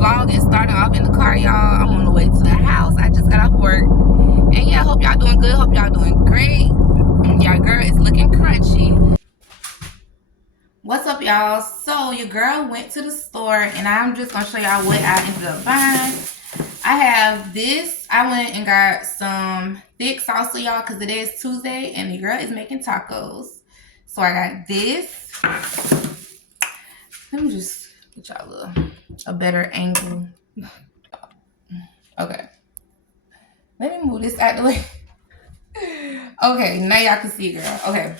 vlog and start off in the car, y'all. I'm on the way to the house. I just got off work. And yeah, hope y'all doing good. Hope y'all doing great. Y'all girl is looking crunchy. What's up, y'all? So your girl went to the store and I'm just gonna show y'all what I ended up buying. I have this. I went and got some thick salsa, y'all, because it is Tuesday and the girl is making tacos. So I got this. Let me just get y'all a better angle. Okay. Let me move this out the way. Okay, now y'all can see, girl. Okay.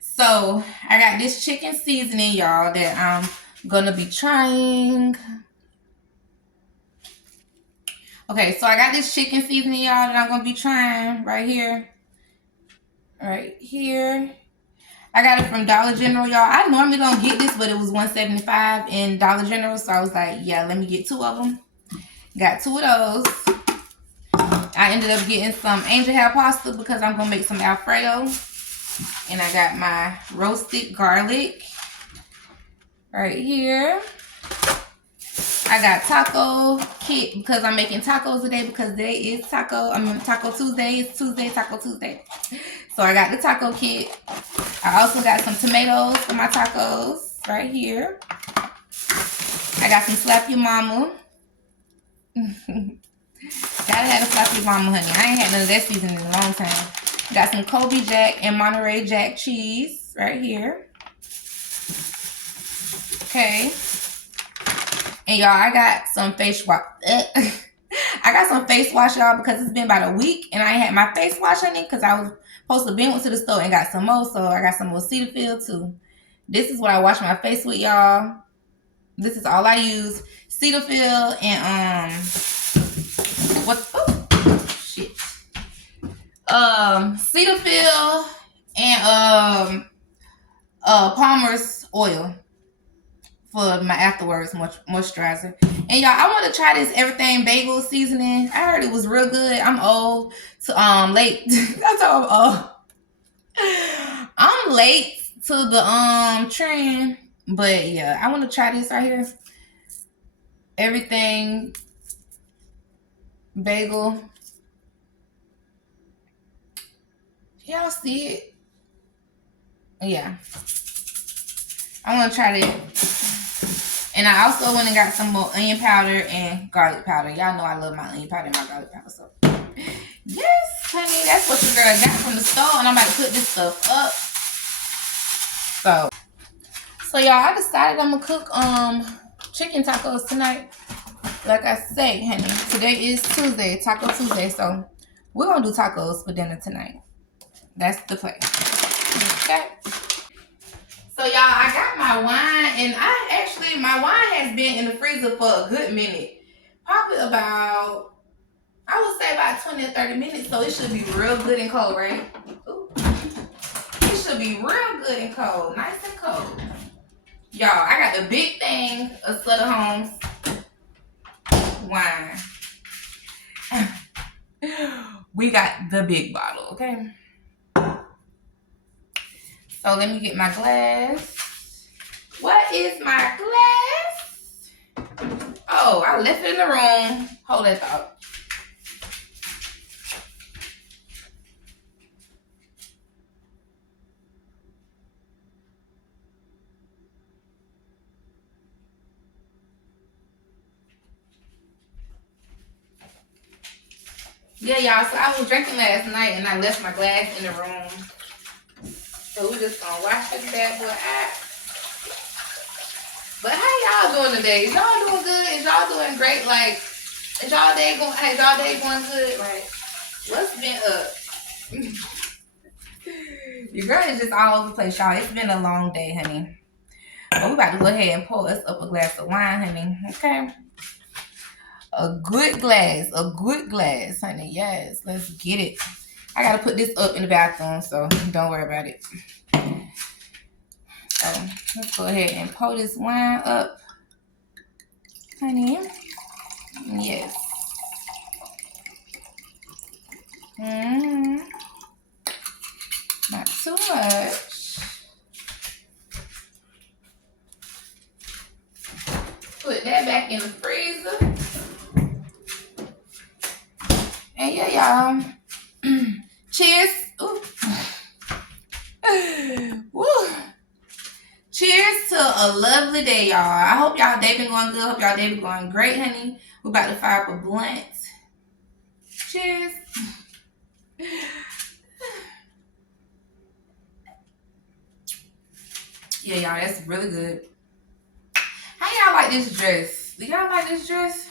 So I got this chicken seasoning, y'all, that I'm gonna be trying. Okay, so I got this chicken seasoning, y'all, that I'm gonna be trying right here. Right here. I got it from Dollar General, y'all. I normally don't get this, but it was $1.75 in Dollar General, so I was like, yeah, let me get 2 of them. Got 2 of those. I ended up getting some angel hair pasta because I'm gonna make some Alfredo. And I got my roasted garlic right here. I got taco kit because I'm making tacos today because today is Taco Tuesday. It's Tuesday, Taco Tuesday. So I got the taco kit. I also got some tomatoes for my tacos right here. I got some Slap Your Mama. Gotta have a Slap Your Mama, honey. I ain't had none of that seasoning in a long time. Got some Kobe Jack and Monterey Jack cheese right here. Okay. And y'all, I got some face wash. I got some face wash, y'all, because it's been about a week and I ain't had my face wash, honey, because I was supposed to went to the store and got some more. So I got some more Cetaphil too. This is what I wash my face with, y'all. This is all I use. Cetaphil and shit. Cetaphil and Palmer's oil for my afterwards moisturizer. And y'all, I want to try this everything bagel seasoning. I heard it was real good. I'm old to late. That's how I'm old. I'm late to the trend, but yeah, I want to try this right here. Everything bagel. Y'all see it? Yeah. I want to try that. And I also went and got some more onion powder and garlic powder. Y'all know I love my onion powder and my garlic powder. So, yes, honey, that's what your girl got from the store. And I'm about to put this stuff up. So y'all, I decided I'm going to cook chicken tacos tonight. Like I say, honey, today is Tuesday, Taco Tuesday. So, we're going to do tacos for dinner tonight. That's the plan. Okay. So y'all, I got my wine, and my wine has been in the freezer for a good minute. Probably about, I would say about 20 or 30 minutes. So it should be real good and cold, right? Ooh. It should be real good and cold, nice and cold. Y'all, I got the big thing of Sutter Homes wine. We got the big bottle, okay? So let me get my glass. What is my glass? Oh, I left it in the room. Hold that thought. Yeah, y'all, so I was drinking last night and I left my glass in the room. So we're just gonna wash this bad boy out. But how y'all doing today? Is y'all doing good? Is y'all doing great? Like, is y'all day going good? Like, what's been up? Your girl is just all over the place, y'all. It's been a long day, honey. But we about to go ahead and pour us up a glass of wine, honey. Okay? A good glass, honey. Yes, let's get it. I gotta put this up in the bathroom, so don't worry about it. So let's go ahead and pour this wine up, honey. Yes. Not too much. Put that back in the freezer. And yeah, y'all. Cheers. Ooh. Woo. Cheers to a lovely day, y'all. I hope y'all day been going good. Hope y'all day been going great, honey. We're about to fire up a blunt. Cheers. Yeah, y'all, that's really good. How y'all like this dress? Do y'all like this dress?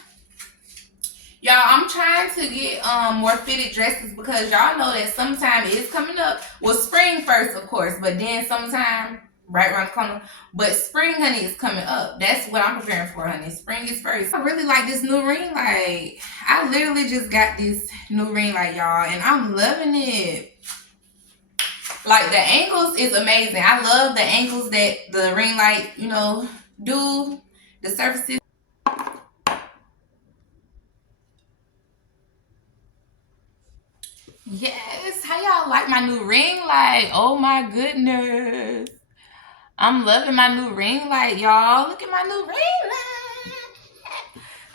Y'all, I'm trying to get more fitted dresses because y'all know that sometime it's coming up. Well, spring first, of course, but then sometime right around the corner. But spring, honey, is coming up. That's what I'm preparing for, honey. Spring is first. I really like this new ring light. I literally just got this new ring light, y'all, and I'm loving it. Like, the angles is amazing. I love the angles that the ring light, do. The surfaces. Yes, how y'all like my new ring light? Oh my goodness. I'm loving my new ring light, y'all. Look at my new ring light.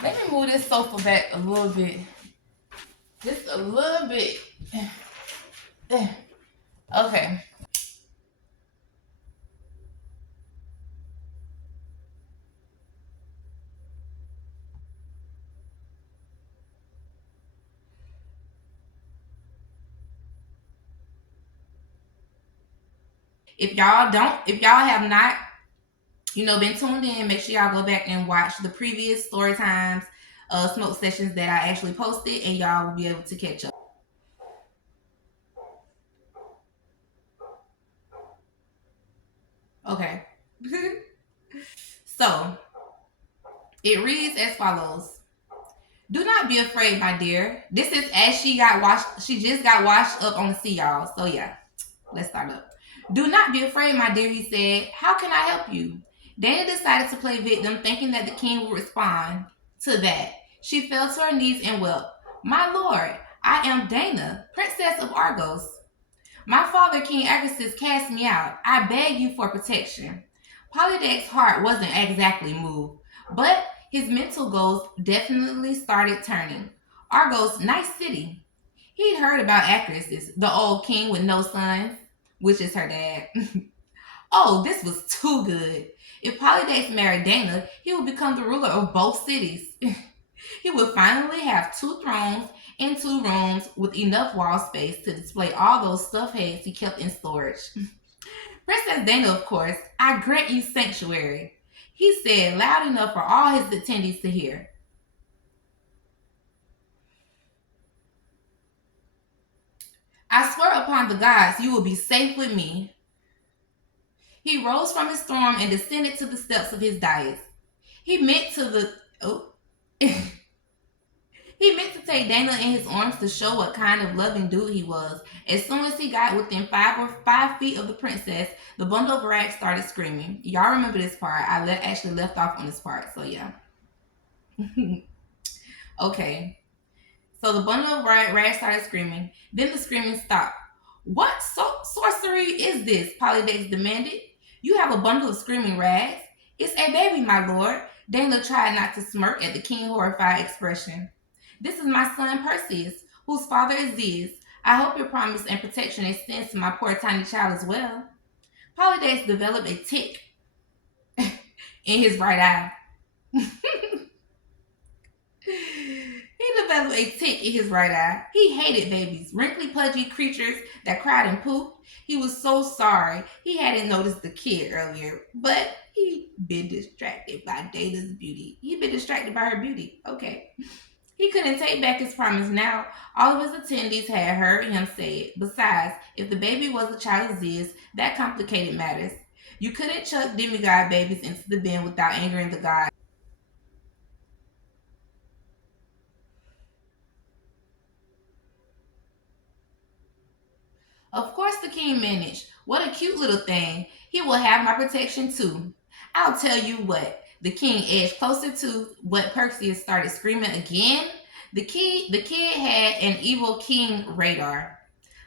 Let me move this sofa back a little bit. Just a little bit. Okay. If y'all have not, been tuned in, make sure y'all go back and watch the previous story times, smoke sessions that I actually posted, and y'all will be able to catch up. Okay. So it reads as follows. Do not be afraid, my dear. This is as she just got washed up on the sea, y'all. So yeah, let's start up. Do not be afraid, my dear, he said. How can I help you? Dana decided to play victim, thinking that the king would respond to that. She fell to her knees and wept. My lord, I am Dana, princess of Argos. My father, King Agassiz, cast me out. I beg you for protection. Polydec's heart wasn't exactly moved, but his mental goals definitely started turning. Argos, nice city. He'd heard about Acrisis, the old king with no sons, which is her dad. Oh, this was too good. If Polydex married Dana, he would become the ruler of both cities. He would finally have 2 thrones and 2 rooms with enough wall space to display all those stuffed heads he kept in storage. Princess Dana, of course, I grant you sanctuary, he said loud enough for all his attendees to hear. I swear upon the gods you will be safe with me. He rose from his throne and descended to the steps of his dais. He meant to the oh He meant to take Dana in his arms to show what kind of loving dude he was. As soon as he got within 5 feet of the princess, the bundle of rags started screaming. Y'all remember this part? I actually left off on this part, so yeah. Okay. So the bundle of rags started screaming. Then the screaming stopped. What sorcery is this? Polydex demanded. You have a bundle of screaming rags? It's a baby, my lord. Dana tried not to smirk at the king's horrified expression. This is my son Perseus, whose father is Zeus. I hope your promise and protection extends to my poor tiny child as well. Polydex developed a tick in his right eye. He developed a tick in his right eye. He hated babies, wrinkly, pudgy creatures that cried and pooped. He was so sorry he hadn't noticed the kid earlier, but he'd been distracted by Dana's beauty. He'd been distracted by her beauty. Okay. He couldn't take back his promise now. All of his attendees had heard him say it. Besides, if the baby was a child of Zeus, that complicated matters. You couldn't chuck demigod babies into the bin without angering the gods. Of course the king managed. What a cute little thing. He will have my protection too. I'll tell you what. The king edged closer to what Perseus started screaming again. The kid had an evil king radar.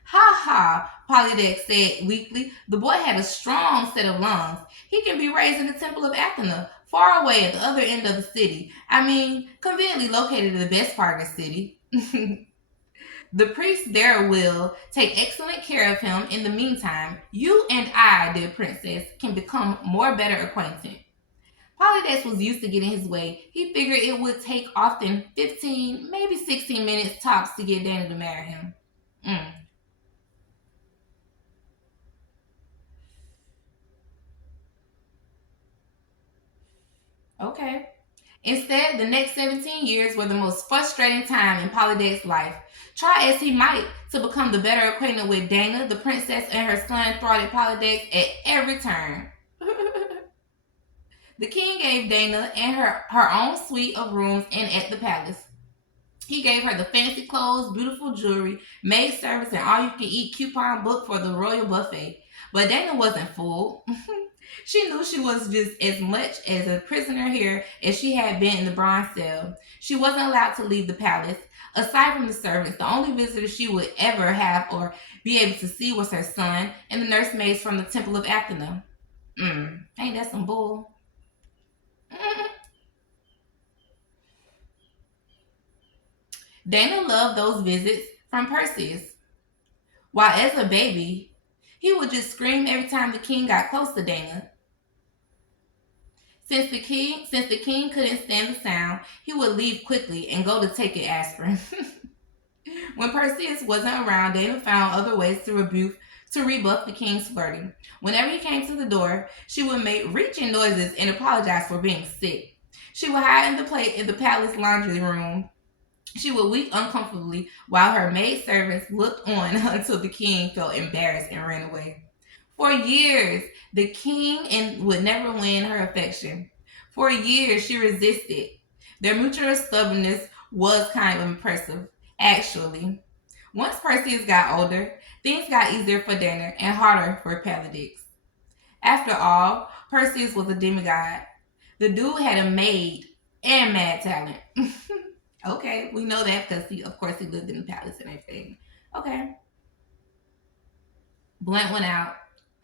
Ha ha, Polydex said weakly. The boy had a strong set of lungs. He can be raised in the temple of Athena, far away at the other end of the city. I mean, conveniently located in the best part of the city. The priest there will take excellent care of him. In the meantime, you and I, dear princess, can become more better acquainted. Polydex was used to getting his way. He figured it would take often 15, maybe 16 minutes tops to get Dana to marry him. Mm. Okay. Instead, the next 17 years were the most frustrating time in Polydec's life. Try as he might to become the better acquainted with Dana, the princess and her son thwarted Polydex at every turn. The king gave Dana and her own suite of rooms and at the palace. He gave her the fancy clothes, beautiful jewelry, maid service, and all you can eat coupon book for the royal buffet. But Dana wasn't fooled. She knew she was just as much as a prisoner here as she had been in the bronze cell. She wasn't allowed to leave the palace. Aside from the servants, the only visitor she would ever have or be able to see was her son and the nursemaids from the Temple of Athena. Ain't that some bull? Dana loved those visits from Perseus. While as a baby, he would just scream every time the king got close to Dana. Since the king couldn't stand the sound, he would leave quickly and go to take an aspirin. When Perseus wasn't around, Dana found other ways to rebuff the king's flirting. Whenever he came to the door, she would make reaching noises and apologize for being sick. She would hide in the palace laundry room. She would weep uncomfortably while her maid servants looked on until the king felt embarrassed and ran away. For years, the king would never win her affection. For years, she resisted. Their mutual stubbornness was kind of impressive, actually. Once Perseus got older, things got easier for Dana and harder for Perdix. After all, Perseus was a demigod. The dude had a maid and mad talent. Okay, we know that because of course, he lived in the palace and everything. Okay. Blunt went out.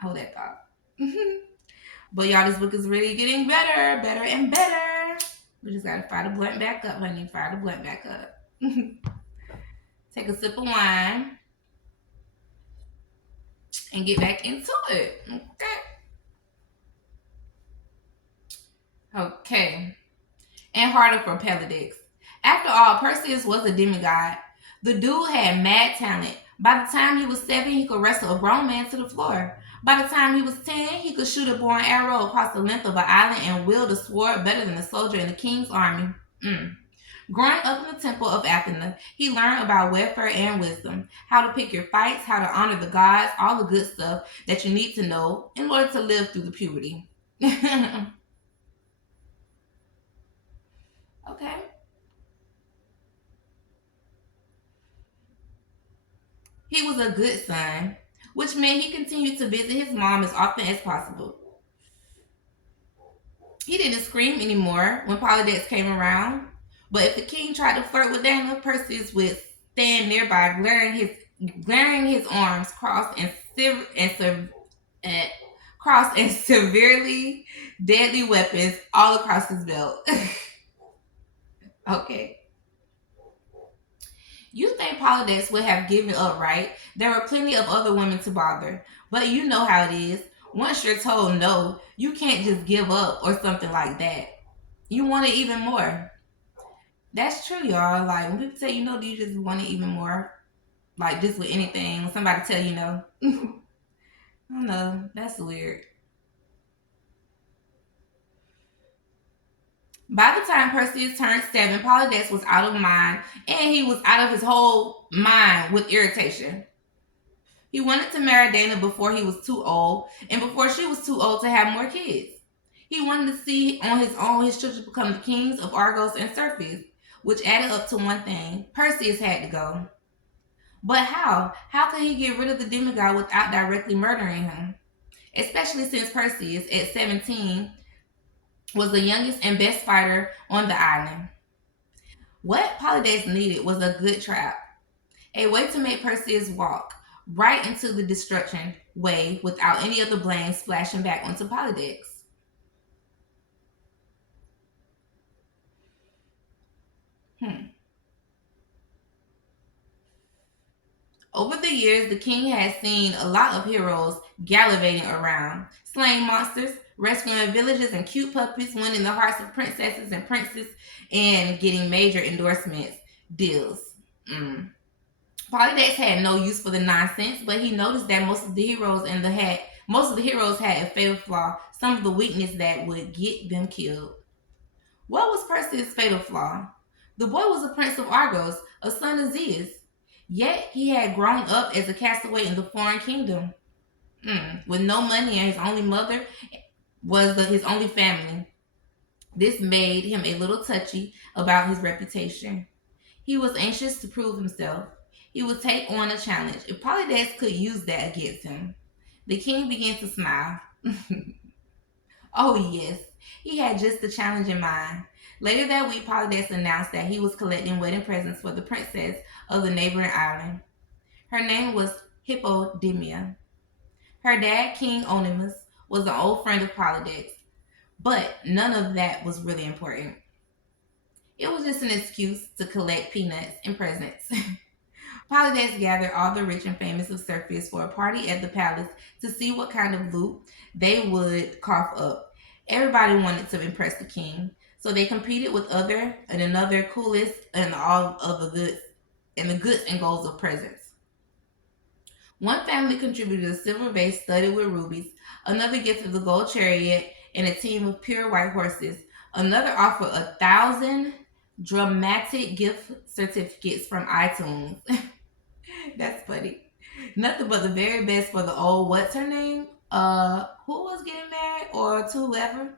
Hold that thought. But y'all, this book is really getting better and better. We just gotta fire the blunt back up, honey. Fire the blunt back up. Take a sip of wine and get back into it. Okay. And harder for Perdix. After all, Perseus was a demigod. The dude had mad talent. By the time he was 7, he could wrestle a grown man to the floor. By the time he was 10, he could shoot a bow and arrow across the length of an island and wield a sword better than a soldier in the king's army. Growing up in the Temple of Athena, he learned about welfare and wisdom, how to pick your fights, how to honor the gods, all the good stuff that you need to know in order to live through the puberty. Okay. He was a good son, which meant he continued to visit his mom as often as possible. He didn't scream anymore when Polydex came around, but if the king tried to flirt with Dana, Perseus would stand nearby, glaring his arms crossed and severely deadly weapons all across his belt. Okay. You think Polydex would have given up, right? There were plenty of other women to bother. But you know how it is. Once you're told no, you can't just give up or something like that. You want it even more. That's true, y'all. Like, when people say you no, do you just want it even more? Like, just with anything. When somebody tell you no. I don't know. That's weird. By the time Perseus turned 7, Polydex was out of mind, and he was out of his whole mind with irritation. He wanted to marry Dana before he was too old, and before she was too old to have more kids. He wanted to see on his own his children become the kings of Argos and Syrtis, which added up to one thing: Perseus had to go. But how? How could he get rid of the demigod without directly murdering him? Especially since Perseus, at 17, was the youngest and best fighter on the island. What Polydex needed was a good trap, a way to make Perseus walk right into the destruction way without any of the blame splashing back onto Polydex. Hmm. Over the years, the king has seen a lot of heroes gallivanting around, slaying monsters, rescuing villages and cute puppies, winning the hearts of princesses and princes, and getting major endorsements deals. Mm. Polydex had no use for the nonsense, but he noticed that most of the heroes had a fatal flaw, some of the weakness that would get them killed. What was Perseus' fatal flaw? The boy was a prince of Argos, a son of Zeus. Yet he had grown up as a castaway in the foreign kingdom, with no money, and his only mother was his only family. This made him a little touchy about his reputation. He was anxious to prove himself. He would take on a challenge if Polydex could use that against him. The king began to smile. Oh, yes, he had just the challenge in mind. Later that week, Polydex announced that he was collecting wedding presents for the princess of the neighboring island. Her name was Hippodamia. Her dad, King Onimus, was an old friend of Polydex, but none of that was really important. It was just an excuse to collect peanuts and presents. Polydex gathered all the rich and famous of Cepheus for a party at the palace to see what kind of loot they would cough up. Everybody wanted to impress the king, so they competed with other and another coolest and all of the goods and golds of presents. One family contributed a silver vase studded with rubies, another gifted the gold chariot and a team of pure white horses. Another offered 1,000 dramatic gift certificates from iTunes. That's funny. Nothing but the very best for the old, what's her name? Who was getting married or to whoever.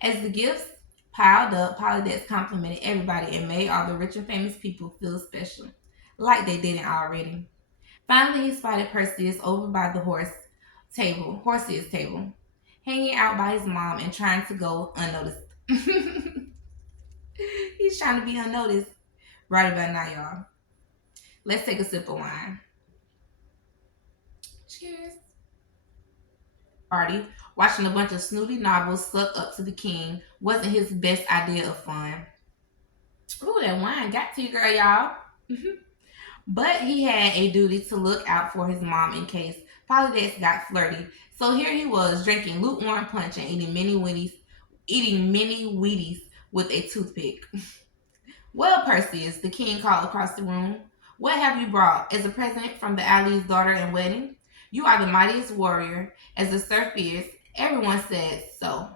As the gifts piled up, Polydex complimented everybody and made all the rich and famous people feel special, like they didn't already. Finally, he spotted Perseus over by the Horse's table, hanging out by his mom and trying to go unnoticed. He's trying to be unnoticed right about now, y'all. Let's take a sip of wine. Cheers. Party, watching a bunch of snooty novels suck up to the king wasn't his best idea of fun. Ooh, that wine got to you, girl, y'all. But he had a duty to look out for his mom in case Polydex got flirty. So here he was drinking lukewarm punch and eating many Wheaties with a toothpick. Well, Perseus, the king called across the room, what have you brought as a present from the Ali's daughter in wedding? You are the mightiest warrior, as the Cepheus. Everyone said so.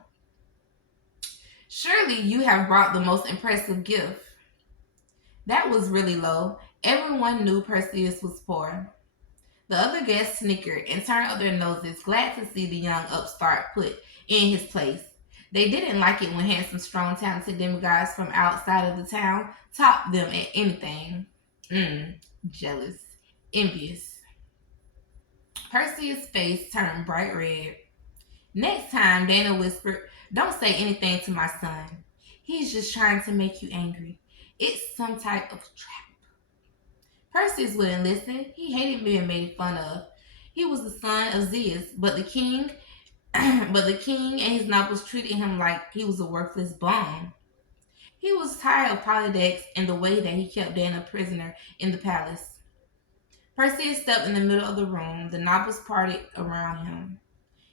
Surely you have brought the most impressive gift. That was really low. Everyone knew Perseus was poor. The other guests snickered and turned up their noses, glad to see the young upstart put in his place. They didn't like it when handsome, strong, talented demigods from outside of the town topped them at anything. Jealous, envious. Perseus' face turned bright red. Next time, Dana whispered, don't say anything to my son. He's just trying to make you angry. It's some type of trap. Perseus wouldn't listen. He hated being made fun of. He was the son of Zeus, but the king and his nobles treated him like he was a worthless bum. He was tired of Polydex and the way that he kept Dana a prisoner in the palace. Perseus stepped in the middle of the room. The nobles parted around him.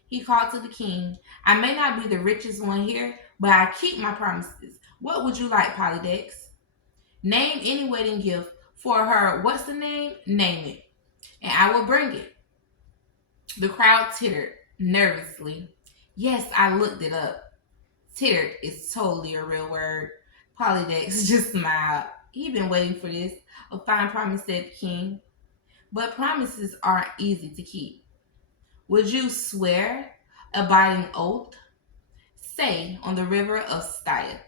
He called to the king, I may not be the richest one here, but I keep my promises. What would you like, Polydex? Name any wedding gift for her. What's the name? Name it, and I will bring it. The crowd tittered nervously. Yes, I looked it up. Tittered is totally a real word. Polydex just smiled. He'd been waiting for this. A fine promise, said the king. But promises aren't easy to keep. Would you swear a binding oath? Say on the river of Styx.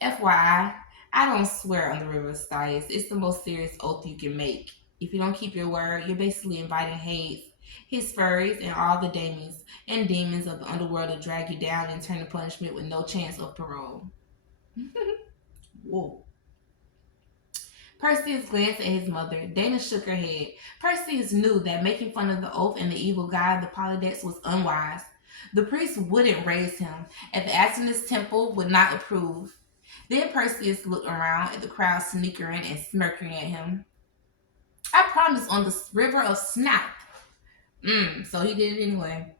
FYI, I don't swear on the river of Styx. It's the most serious oath you can make. If you don't keep your word, you're basically inviting Hades, his furries, and all the demons of the underworld to drag you down and turn to punishment with no chance of parole. Whoa. Perseus glanced at his mother. Dana shook her head. Perseus knew that making fun of the oath and the evil god, the Polydex, was unwise. The priest wouldn't raise him, and the Athens temple would not approve. Then Perseus looked around at the crowd snickering and smirking at him. I promise on the river of snot. So he did it anyway.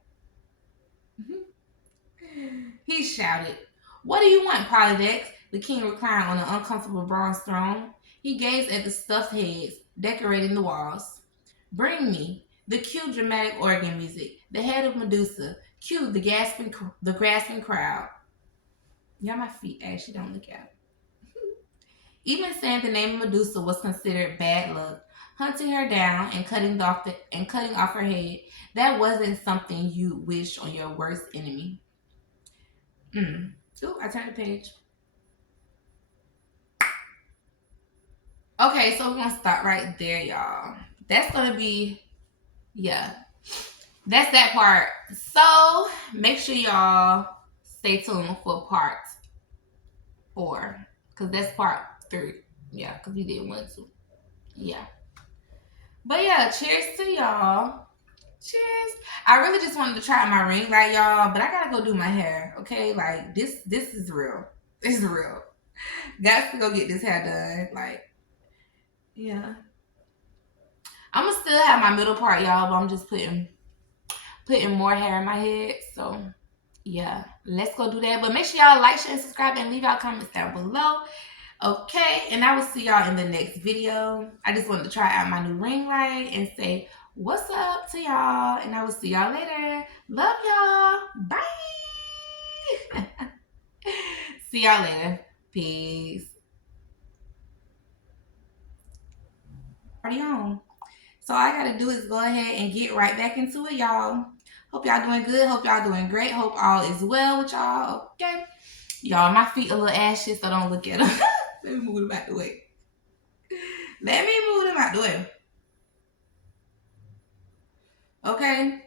He shouted, "What do you want, Polydex?" The king reclined on an uncomfortable bronze throne. He gazed at the stuffed heads decorating the walls. "Bring me." The cue dramatic organ music. The head of Medusa. Cue the grasping crowd. Yeah, my feet actually don't look out. Even saying the name of Medusa was considered bad luck. Hunting her down and cutting off her head, that wasn't something you wish on your worst enemy. Ooh, I turned the page. Okay, so we're gonna stop right there, y'all. That's gonna be, yeah, that's that part. So make sure y'all stay tuned for part 4, because that's part 3. Yeah, because we did 1, 2. Yeah. But yeah, cheers to y'all. Cheers. I really just wanted to try my ring light, y'all, but I gotta go do my hair. Okay, like this is real. It's real. Got to go get this hair done. Like, yeah. I'm gonna still have my middle part, y'all, but I'm just putting more hair in my head. So yeah, let's go do that. But make sure y'all like, share, and subscribe, and leave y'all comments down below. Okay, and I will see y'all in the next video. I just wanted to try out my new ring light and say what's up to y'all, and I will see y'all later. Love y'all. Bye. See y'all later. Peace. Party on. So all I gotta do is go ahead and get right back into it, y'all. Hope y'all doing good. Hope y'all doing great. Hope all is well with y'all. Okay. Y'all, my feet a little ashy, so don't look at them. Let me move them out the way. Let me move them out the way. Okay.